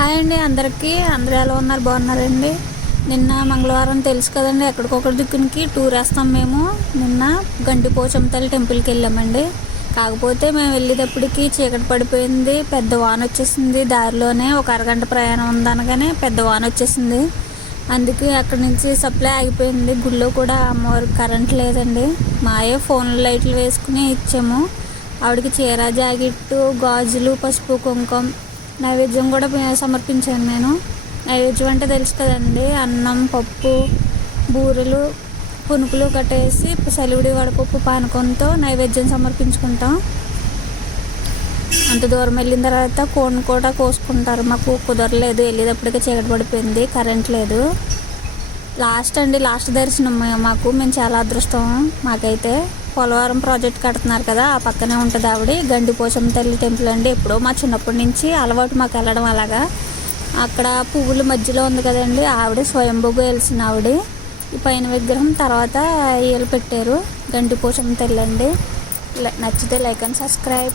Hi అండి అందరికీ. అందరూ ఎలా ఉన్నారు? బాగున్నారండి. నిన్న మంగళవారం తెలుసు కదండి, ఎక్కడికొకటి దిక్కునికి టూర్ వేస్తాం మేము. నిన్న గండిపోచమ్మ తల్లి టెంపుల్కి వెళ్ళామండి. కాకపోతే మేము వెళ్ళేటప్పటికి చీకటి పడిపోయింది, పెద్ద వాన వచ్చేసింది. దారిలోనే ఒక అరగంట ప్రయాణం ఉందనగానే పెద్ద వాన వచ్చేసింది. అందుకే అక్కడి నుంచి సప్లై ఆగిపోయింది. గుళ్ళో కూడా అమ్మవారికి కరెంట్ లేదండి. మాయే ఫోన్ లైట్లు వేసుకుని ఇచ్చాము. ఆవిడకి చీర, జాకెట్టు, గాజులు, పసుపు, కుంకుమ, నైవేద్యం కూడా సమర్పించాను నేను. నైవేద్యం అంటే తెలుసు కదండి, అన్నం, పప్పు, బూరెలు, పునుకులు కట్టేసి సలివిడి వడపప్పు పానకంతో నైవేద్యం సమర్పించుకుంటాం. అంత దూరం వెళ్ళిన తర్వాత కోడిని కూడా కోసుకుంటారు. మాకు కుదరలేదు, వెళ్ళేటప్పటికే చీకటి పడిపోయింది, కరెంట్ లేదు. లాస్ట్ దర్శనం మాకు. మేము చాలా అదృష్టం మాకైతే. పోలవరం ప్రాజెక్ట్ కడుతున్నారు కదా, ఆ పక్కనే ఉంటుంది ఆవిడ గండిపోచమ్మ తల్లి టెంపుల్ అండి. ఎప్పుడో మా చిన్నప్పటి నుంచి అలవాటు మాకు వెళ్ళడం. అలాగా అక్కడ పువ్వుల మధ్యలో ఉంది కదండి, ఆవిడ స్వయంభూగా వెలిసిన ఆవిడ. ఈ పైన విగ్రహం తర్వాత ఏలు పెట్టారు. గండిపోచమ్మ తల్లి అండి. నచ్చితే లైక్ అండ్ సబ్స్క్రైబ్.